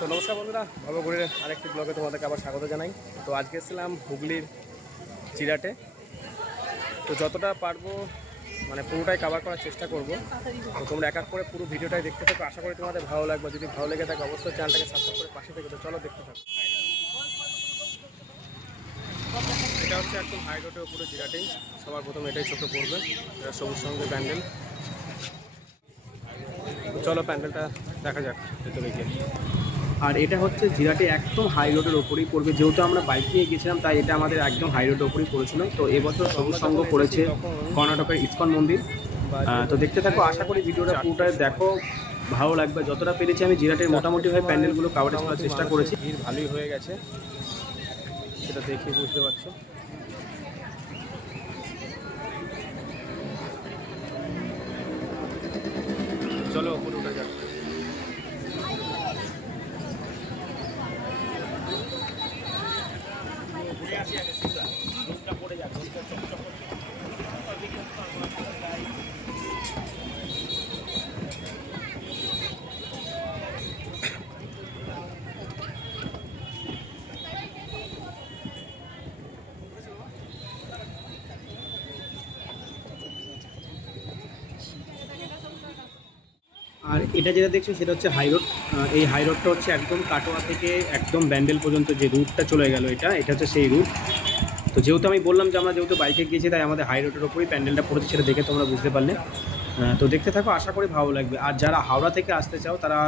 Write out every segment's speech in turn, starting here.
তো নমস্কার বন্ধুরা, ভবঘুরের আরেকটি ব্লগে তোমাদেরকে আবার স্বাগত জানাই। তো আজকে এসেছিলাম হুগলির চিরাটে। তো যতটা পারবো মানে পুরোটাই কভার করার চেষ্টা করব। তো তোমরা এক এক করে পুরো ভিডিওটাই দেখতে থাকো, আশা করি তোমাদের ভালো লাগবে। যদি ভালো লেগে থাকে অবশ্যই চ্যানেলটাকে সাবস্ক্রাইব করে পাশে থেকে। তো চলো দেখতে থাকো। এটা হচ্ছে একদম হাই রোডের উপরে চিরাটেই। সবার প্রথমে এটাই চোখে পড়বে, এটা সবুজ সঙ্গে প্যান্ডেল। চলো প্যান্ডেলটা দেখা যাক ভেতরে গিয়ে। আর এটা হচ্ছে জিরাটে একদম হাই রোডের ওপরেই পড়বে। যেহেতু আমরা বাইক নিয়ে গেছিলাম তাই এটা আমাদের একদম হাই রোডের ওপরেই পড়েছিল। তো এবছর সবুজ সঙ্গ করেছে কর্ণাটকের ইসকন মন্দির। তো দেখতে থাকো, আশা করি ভিডিওটা পুরোটাই দেখো, ভালো লাগবে। যতটা পেরেছি আমি জিরাটের মোটামুটিভাবে প্যান্ডেলগুলো কাভারেজ করার চেষ্টা করেছি। ভিড় ভালোই হয়ে গেছে, সেটা দেখে বুঝতে পারছো। চলো ওপরে উঠে যাক। আর এটা যেটা দেখছো সেটা হচ্ছে হাই রোড। এই হাই রোডটা হচ্ছে একদম কাটোয়া থেকে একদম ব্যান্ডেল পর্যন্ত যে রুটটা চলে গেল, এটা হচ্ছে সেই রুট। তো যেহেতু আমি বললাম যে আমরা যেহেতু বাইকে গিয়েছি তাই আমাদের হাই রোডের ওপরেই প্যান্ডেলটা পড়েছে, সেটা দেখে তোমরা বুঝতে পারলে। তো দেখতে থাকো, আশা করি ভালো লাগবে। আর যারা হাওড়া থেকে আসতে চাও তারা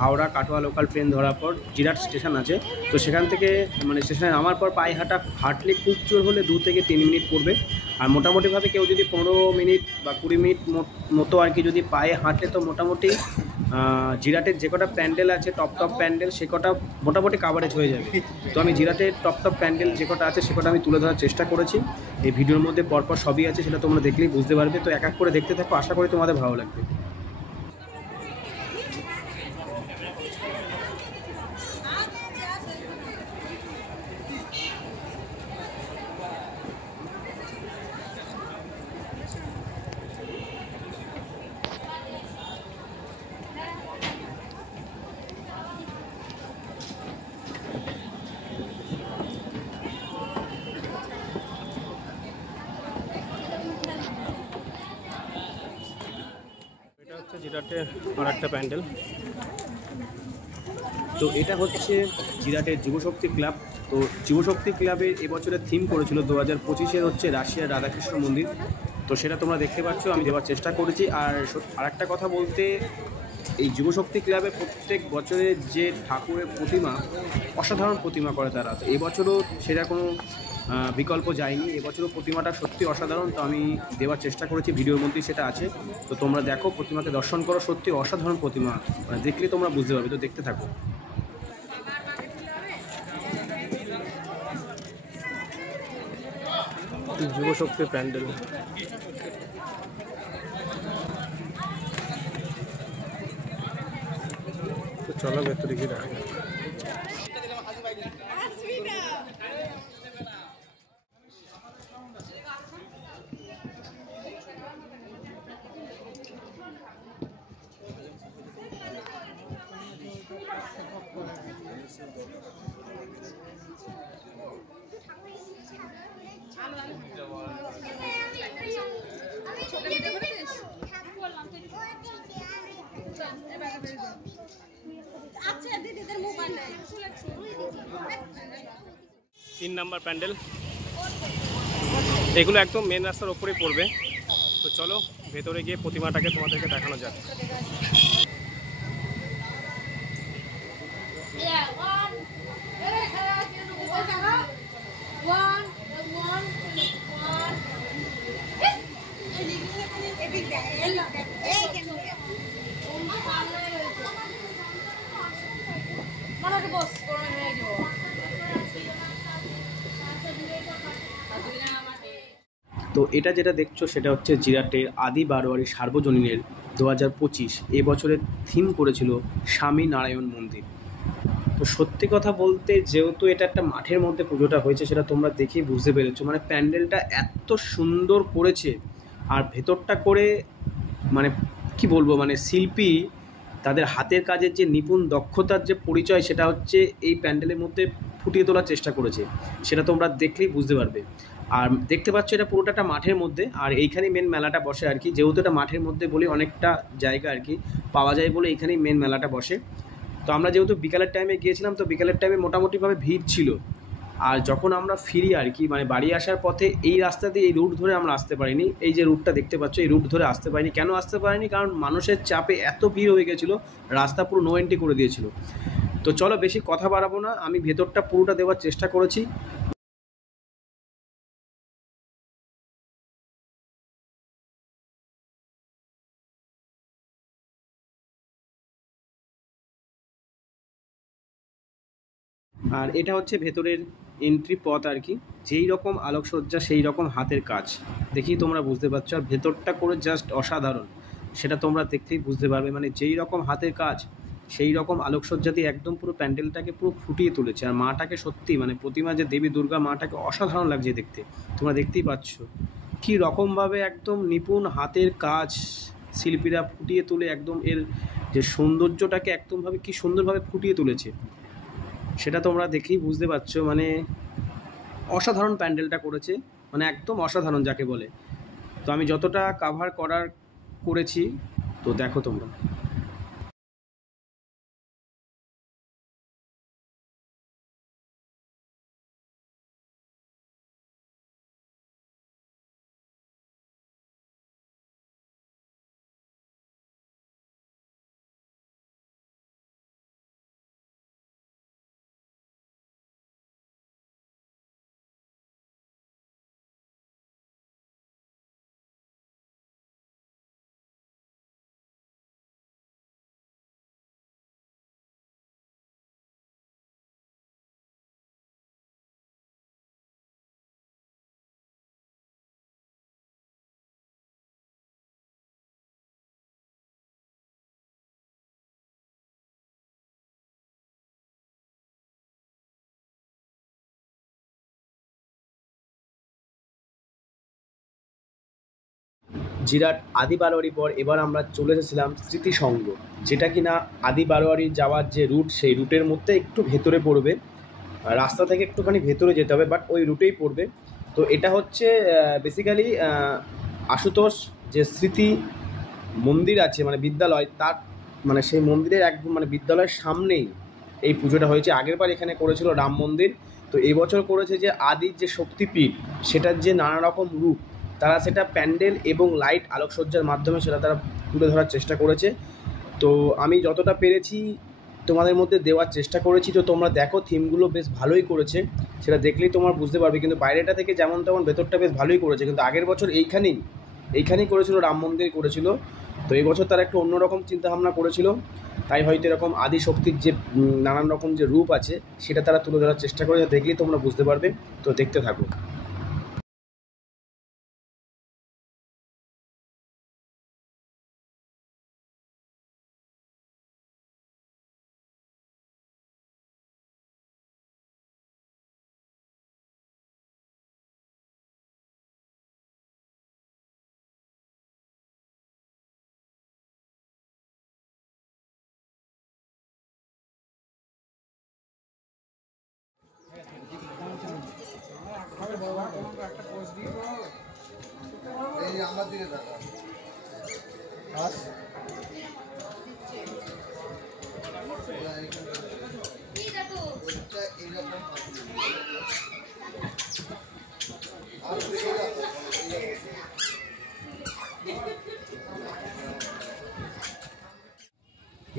হাওড়া কাটোয়া লোকাল ট্রেন ধরার পর জিরাট স্টেশন আছে, তো সেখান থেকে মানে স্টেশনে নামার পর পায়ে হাঁটলে খুব জোর হলে 2 থেকে 3 মিনিট পড়বে। আর মোটামুটিভাবে কেউ যদি 15 মিনিট বা 20 মিনিট মতো আর কি যদি পায়ে হাঁটে, তো মোটামুটি জিরাটের যে কটা প্যান্ডেল আছে টপ প্যান্ডেল সে কটা মোটামুটি কাভারেজ হয়ে যাবে। তো আমি জিরাটের টপ প্যান্ডেল যে কটা আছে সে কটা আমি তুলে ধরার চেষ্টা করেছি। এই ভিডিওর মধ্যে পরপর সবই আছে, সেটা তোমরা দেখলেই বুঝতে পারবে। তো এক এক করে দেখতে থাকো, আশা করি তোমাদের ভালো লাগবে। জিরাটের আর একটা প্যান্ডেল। তো এটা হচ্ছে জিরাটের যুবশক্তি ক্লাব। তো যুবশক্তি ক্লাবের এবছরের থিম করেছিল 2025-এর হচ্ছে রাশিয়ার রাধাকৃষ্ণ মন্দির। তো সেটা তোমরা দেখতে পাচ্ছ, আমি দেওয়ার চেষ্টা করেছি। আর একটা কথা বলতে, এই যুবশক্তি ক্লাবে প্রত্যেক বছরের যে ঠাকুরের প্রতিমা অসাধারণ প্রতিমা করে তারা। তো এবছরও সেটা কোনো বিকল্প যায়নি, এবছরও প্রতিমাটা সত্যি অসাধারণ। তো আমি দেওয়ার চেষ্টা করেছি, ভিডিওর মধ্যেই সেটা আছে। তো তোমরা দেখো, প্রতিমাকে দর্শন করো, সত্যি অসাধারণ প্রতিমা, মানে দেখলে তোমরা বুঝতে পারবে। তো দেখতে থাকো। যুবশক্তির প্যান্ডেল। তো চলো ভেতরে গিয়ে দেখা যাক। 3 নম্বর প্যান্ডেল। এগুলো একদম মেন রাস্তার ওপরেই পড়বে। তো চলো ভেতরে গিয়ে প্রতিমাটাকে তোমাদেরকে দেখানো যাক। তো এটা যেটা দেখছো সেটা হচ্ছে জিরাটের আদি বারোয়ারি সার্বজনীনের 2025 এবছরের থিম করেছিল স্বামী নারায়ণ মন্দির। তো সত্যি কথা বলতে, যেহেতু এটা একটা মাঠের মধ্যে পুজোটা হয়েছে সেটা তোমরা দেখেই বুঝতে পেরেছো। মানে প্যান্ডেলটা এত সুন্দর করেছে, আর ভেতরটা করে মানে কি বলবো, মানে শিল্পী তাদের হাতের কাজের যে নিপুণ দক্ষতার যে পরিচয়, সেটা হচ্ছে এই প্যান্ডেলের মধ্যে ফুটিয়ে তোলার চেষ্টা করেছে। সেটা তোমরা দেখলেই বুঝতে পারবে। আর দেখতে পাচ্ছ এটা পুরোটা একটা মাঠের মধ্যে, আর এইখানেই মেন মেলাটা বসে আর কি। যেহেতু এটা মাঠের মধ্যে বলে অনেকটা জায়গা আর কি পাওয়া যায় বলে এইখানেই মেন মেলাটা বসে। তো আমরা যেহেতু বিকালের টাইমে গিয়েছিলাম, তো বিকালের টাইমে মোটামুটিভাবে ভিড় ছিল। আর যখন আমরা ফিরি আর কি, মানে বাড়ি আসার পথে এই রাস্তা দিয়ে, এই রুট ধরে আমরা আসতে পারিনি। এই যে রুটটা দেখতে পাচ্ছ, এই রুট ধরে আসতে পারিনি। কেন আসতে পারিনি? কারণ মানুষের চাপে এত ভিড় হয়ে গেছিলো, রাস্তা পুরো নো এন্ট্রি করে দিয়েছিল। তো চলো বেশি কথা বাড়াবো না, আমি ভেতরটা পুরোটা দেওয়ার চেষ্টা করেছি। আর এটা হচ্ছে ভেতরের এন্ট্রি পথ আর কি। যেই রকম আলোকসজ্জা সেই রকম হাতের কাজ, দেখি তোমরা বুঝতে পারছো। আর ভেতরটা করে জাস্ট অসাধারণ, সেটা তোমরা দেখলেই বুঝতে পারবে। মানে যেই রকম হাতের কাজ সেই রকম আলোকসজ্জা দিয়ে একদম পুরো প্যান্ডেলটাকে পুরো ফুটিয়ে তুলেছে। আর মাটাকে সত্যি, মানে প্রতিমা যে দেবী দুর্গা মাটাকে অসাধারণ লাগছে দেখতে, তোমরা দেখতেই পাচ্ছ কী রকমভাবে একদম নিপুণ হাতের কাজ শিল্পীরা ফুটিয়ে তুলে একদম এর যে সৌন্দর্যটাকে একদমভাবে কী সুন্দরভাবে ফুটিয়ে তুলেছে, সেটা তোমরা দেখেই বুঝতে পারছো। মানে অসাধারণ প্যান্ডেলটা করেছে, মানে একদম অসাধারণ যাকে বলে। তো আমি যতটা কাভার করার করেছি, তো দেখো তোমরা। জিরাট আদি বারোয়ারি পর এবার আমরা চলে এসেছিলাম স্মৃতিসঙ্গ, যেটা কিনা আদি বারোয়ারি যাওয়ার যে রুট, সেই রুটের মধ্যে একটু ভেতরে পড়বে। রাস্তা থেকে একটুখানি ভেতরে যেতে হবে, বাট ওই রুটেই পড়বে। তো এটা হচ্ছে বেসিক্যালি আশুতোষ যে স্মৃতি মন্দির আছে, মানে বিদ্যালয়, তার মানে সেই মন্দিরের একদম মানে বিদ্যালয়ের সামনেই এই পুজোটা হয়েছে। আগেরবার এখানে করেছিল রাম মন্দির, তো এই বছর করেছে যে আদির যে শক্তিপীঠ, সেটার যে নানা রকম রূপ, তারা সেটা প্যান্ডেল এবং লাইট আলোকসজ্জার মাধ্যমে সেটা তারা তুলে ধরার চেষ্টা করেছে। তো আমি যতটা পেরেছি তোমাদের মধ্যে দেওয়ার চেষ্টা করেছি। তো তোমরা দেখো থিমগুলো বেশ ভালোই করেছে, সেটা দেখলেই তোমরা বুঝতে পারবে। কিন্তু বাইরেটা থেকে যেমন তেমন, ভেতরটা বেশ ভালোই করেছে। কিন্তু আগের বছর এইখানেই করেছিল, রাম মন্দির করেছিল। তো এই বছর তারা একটু অন্যরকম চিন্তাভাবনা করেছিল, তাই হয়তো এরকম আদি শক্তির যে নানান রকম যে রূপ আছে সেটা তারা তুলে ধরার চেষ্টা করে। দেখলেই তোমরা বুঝতে পারবে। তো দেখতে থাকো। এই আমার দিকে দেখা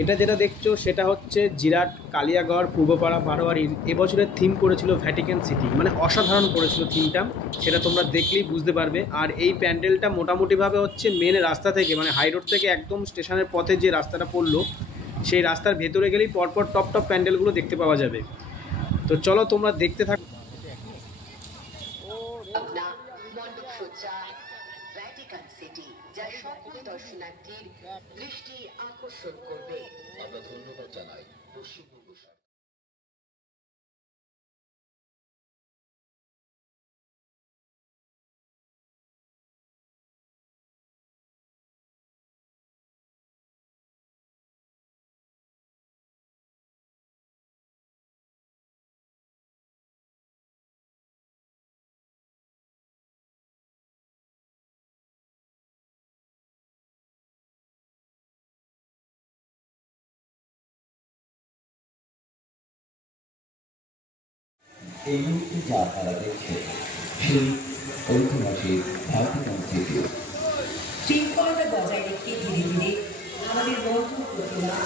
এটা যেটা দেখছো সেটা হচ্ছে জিরাট কালিয়াগড় পূর্বপাড়া বারোয়ারির এবছরের থিম করেছিল ভ্যাটিকান সিটি। মানে অসাধারণ করেছিল থিমটা, সেটা তোমরা দেখলেই বুঝতে পারবে। আর এই প্যান্ডেলটা মোটামুটিভাবে হচ্ছে মেন রাস্তা থেকে, মানে হাই রোড থেকে একদম স্টেশনের পথে যে রাস্তাটা পড়লো, সেই রাস্তার ভেতরে গেলেই পরপর টপ টপ প্যান্ডেলগুলো দেখতে পাওয়া যাবে। তো চলো তোমরা দেখতে থাকো। अपना मंडप सज्जा ভ্যাটিকান সিটি যা সকল দর্শনার্থীর দৃষ্টি আকর্ষণ করবে। আমরা ধন্যবাদ জানাই পশ্চিমবঙ্গ সরকার। এই মুহূর্তে যা আপনারা দেখছেন সেই ঐতিহাসিক ভ্যাটিকান সিটি। শৃঙ্খলতা বজায় রেখে ধীরে ধীরে আমাদের বন্ধ প্রতিমা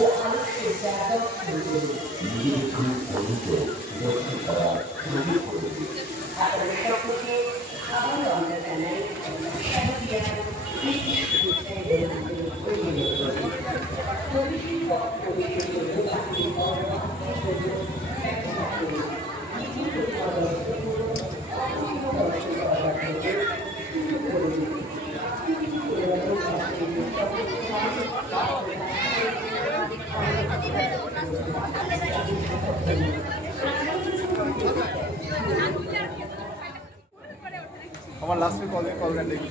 ও আলোকসজ্জা দর্শন করুন। নিজেদের ধূপ অনুযায়ী দর্শন করার সুযোগ করে দিন। আপনাদের সকলকে আবারও আমরা জানাই শাহরিয়ার প্রীতি শুভেচ্ছা এবং অভিনন্দন। প্রবেশের পর প্রবেশের জন্য বাকি আত্মীয়-স্বজন ব্যবসা করুন। নিজের প্রতিমা দর্শন করুন। অপূর্ণ দর্শন করার থেকে শুরু করুন। আমার লাস্টে কলটা দেখি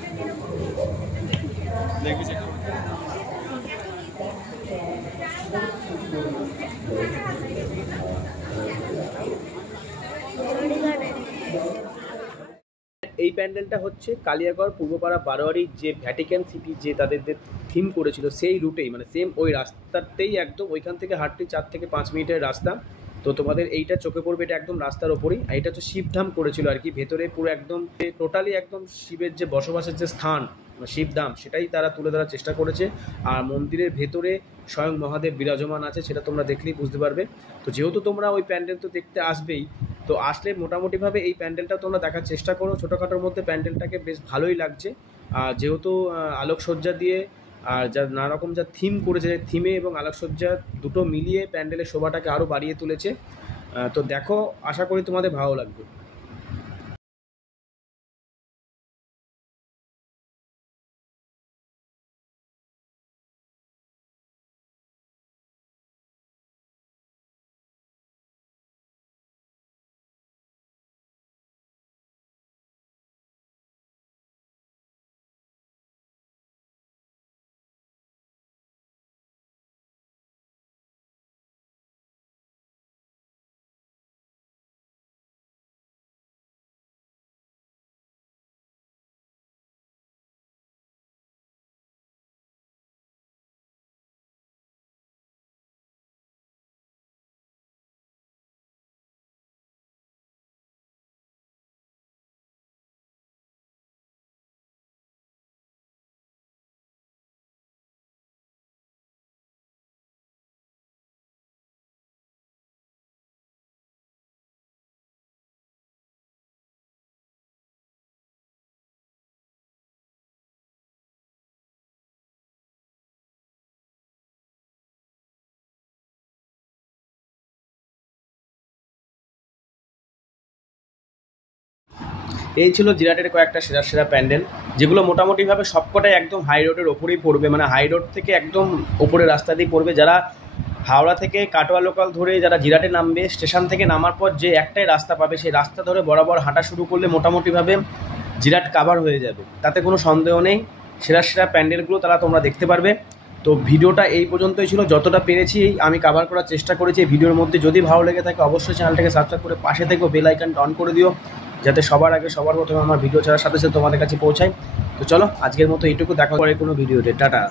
এই প্যান্ডেলটা হচ্ছে কালিয়াগড় পূর্বপাড়া বারোয়ারির যে ভ্যাটিকান সিটি যে তাদের যে থিম করেছিল সেই রুটেই, মানে সেম ওই রাস্তাতেই একদম, ওইখান থেকে হাঁটতে 4 থেকে 5 মিনিটের রাস্তা। তো তোমাদের এইটা চোখে পড়বে, এটা একদম রাস্তার ওপরেই। আর এটা হচ্ছে শিবধাম করেছিল আর কি, ভেতরে পুরো একদম টোটালি একদম শিবের যে বসবাসের যে স্থান শিবধাম সেটাই তারা তুলে ধরার চেষ্টা করেছে। আর মন্দিরের ভেতরে স্বয়ং মহাদেব বিরাজমান আছে, সেটা তোমরা দেখলেই বুঝতে পারবে। তো যেহেতু তোমরা ওই প্যান্ডেল তো দেখতে আসবেই, তো আসলে মোটামুটিভাবে এই প্যান্ডেলটা তোমরা দেখার চেষ্টা করো। ছোটোখাটোর মধ্যে প্যান্ডেলটাকে বেশ ভালোই লাগছে। আর যেহেতু আলোকসজ্জা দিয়ে আর যা নানা রকম যা থিম করেছে, থিমে এবং আলোকসজ্জা দুটো মিলিয়ে প্যান্ডেলের শোভাটাকে আরও বাড়িয়ে তুলেছে। তো দেখো, আশা করি তোমাদের ভালো লাগবে। এই ছিল জিরাটের কয়েকটা সেরা সেরা প্যান্ডেল, যেগুলো মোটামুটিভাবে সবকটাই একদম হাই রোডের ওপরেই পড়বে, মানে হাই রোড থেকে একদম ওপরের রাস্তা দিয়ে পড়বে। যারা হাওড়া থেকে কাটোয়া লোকাল ধরে যারা জিরাটে নামবে, স্টেশন থেকে নামার পর যে একটাই রাস্তা পাবে, সেই রাস্তা ধরে বরাবর হাঁটা শুরু করলে মোটামুটিভাবে জিরাট কাভার হয়ে যাবে, তাতে কোনো সন্দেহ নেই। সেরা সেরা প্যান্ডেলগুলো তারা তোমরা দেখতে পারবে। তো ভিডিওটা এই পর্যন্তই ছিল, যতটা পেরেছি আমি কাভার করার চেষ্টা করেছি। ভিডিওর মধ্যে যদি ভালো লেগে থাকে অবশ্যই চ্যানেলটাকে সাবস্ক্রাইব করে পাশে থেকেও বেল আইকনটা অন করে দিও, যাতে সবার আগে সবার প্রথমে আমার ভিডিও ছাড়ার সাথে সাথে তোমাদের কাছে পৌঁছায়। তো চলো, আজকের মতো এইটুকু, দেখা পরে কোনো ভিডিওতে। টাটা।